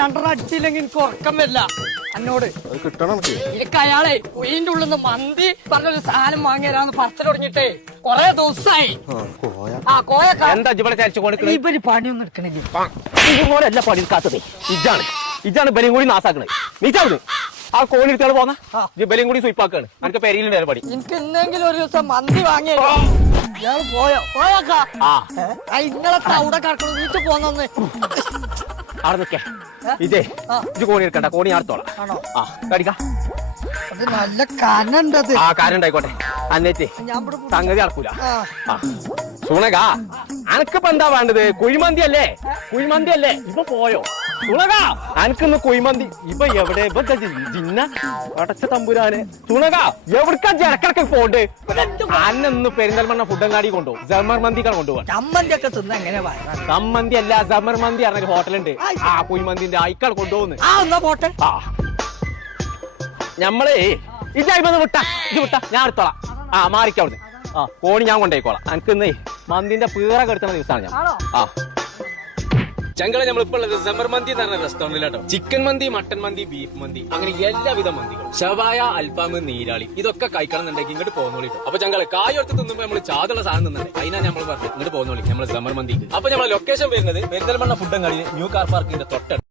രണ്ടെണ്ണം അടിച്ചില്ലെങ്കിൽ എനിക്ക് ഉറക്കം വരില്ല എന്നോട്. എനിക്ക് അയാളെ ഉയിന്റെ ഉള്ളിൽ നിന്ന് മന്തി പറഞ്ഞൊരു സാധനം വാങ്ങിയരാന്ന് പറച്ചിൽ തുടങ്ങിട്ടേ കൊറേ ദിവസമായി. ഇവര് പണിയൊന്നും എടുക്കണില്ല. ഇതുപോലെയല്ല പണി എടുക്കാത്തത്. ഇജാണ് ബലിയും കൂടി നാസാക്കണേ. നീച്ചാവുന്നു ആ കോഴി എടുത്തോളൂ പോന്ന ബലിയും കൂടി സ്വീപ്പാക്കാണ്. എനിക്ക് പെരിയിലുണ്ടായിരുന്നു പണി. എനിക്ക് ഇന്നെങ്കിലും ഒരു ദിവസം മന്തി വാങ്ങിയോ. ഇയാൾ പോയോക്കാ ഇന്നലെ അവിടെ കിടക്കണം. വീട്ടിൽ പോന്നെ അവിടെ നിൽക്കേ. ഇജേ ഇത് കോണി എടുക്കണ്ട, കോണി ആർത്തോളാം. ആ കടിക്കാ. അത് നല്ല കനുണ്ടത്. ആ കാനുണ്ടായിക്കോട്ടെ. അന്നേറ്റ് സംഗതി നടക്കൂല. ആ സുണക അനക്കിപ്പോ എന്താ വേണ്ടത്? കുഴിമന്തി അല്ലേ? കുഴിമന്തി അല്ലേ? ഇപ്പൊ പോയോ സുണക? അനക്കിന്ന് കുഴിമന്തി ഇപ്പൊ എവിടെ? ഇപ്പൊ ജിന്ന അടച്ച തമ്പുരാന്. സുണക എവിടക്കാ ജനക്കിടക്ക് പോണ്ട്? അന്നൊന്ന് പെരിന്തൽമണ്ണ ഫുഡങ്ങാടി കൊണ്ടുപോകും. ജമർ മന്തിക്കാണ് കൊണ്ടുപോകാൻ. ചമ്മന്തി ഒക്കെ തിന്ന എങ്ങനെ? ചമ്മന്തി അല്ല, ജമർ മന്തി പറഞ്ഞൊരു ഹോട്ടലുണ്ട്. ആ കുഴിമന്തിന്റെ അയക്കാൾ കൊണ്ടുപോകുന്നു. പോട്ടെ. ആ ഞമ്മളേ ഇജായിന്ന് വിട്ടാ, ഇത് വിട്ടാ ഞാൻ എടുത്തോളാം. ആ മാറിക്കവിടുന്ന്. ആ കോണി ഞാൻ കൊണ്ടുപോയിക്കോളാം. എനിക്കിന്നേ മന്തിന്റെ പീറ കെടുത്തുന്ന ദിവസമാണ് ഞാൻ. ആ ചങ്കളെ നമ്മളിപ്പോൾ ഉള്ളത് ജമർ മന്തി എന്ന് പറഞ്ഞ റെസ്റ്റോറന്റിലാട്ടോ. ചിക്കൻ മന്തി, മട്ടൻ മന്തി, ബീഫ് മന്തി, അങ്ങനെ എല്ലാവിധ മന്തികളും, ഷവായ, അൽഫാം, നീരാളി, ഇതൊക്കെ കഴിക്കണം എന്നുണ്ടെങ്കിൽ ഇങ്ങോട്ട് പോകുന്നോളിട്ടോ. അപ്പൊ ചങ്കളെ കായൊടുത്ത് തിന്നുമ്പോ നമ്മൾ ചാതുള്ള സാധനം തിന്നുണ്ട്. അതിനാ നമ്മൾ പറഞ്ഞു ഇങ്ങോട്ട് പോകുന്നോളി നമ്മൾ ജമർ മന്തിക്ക്. അപ്പൊ നമ്മളെ ലൊക്കേഷൻ വരുന്നത് പെരിന്തൽമണ്ണ ഫുഡങ്ങാടി ന്യൂ കാർ പാർക്കിന്റെ തൊട്ടടുത്ത്.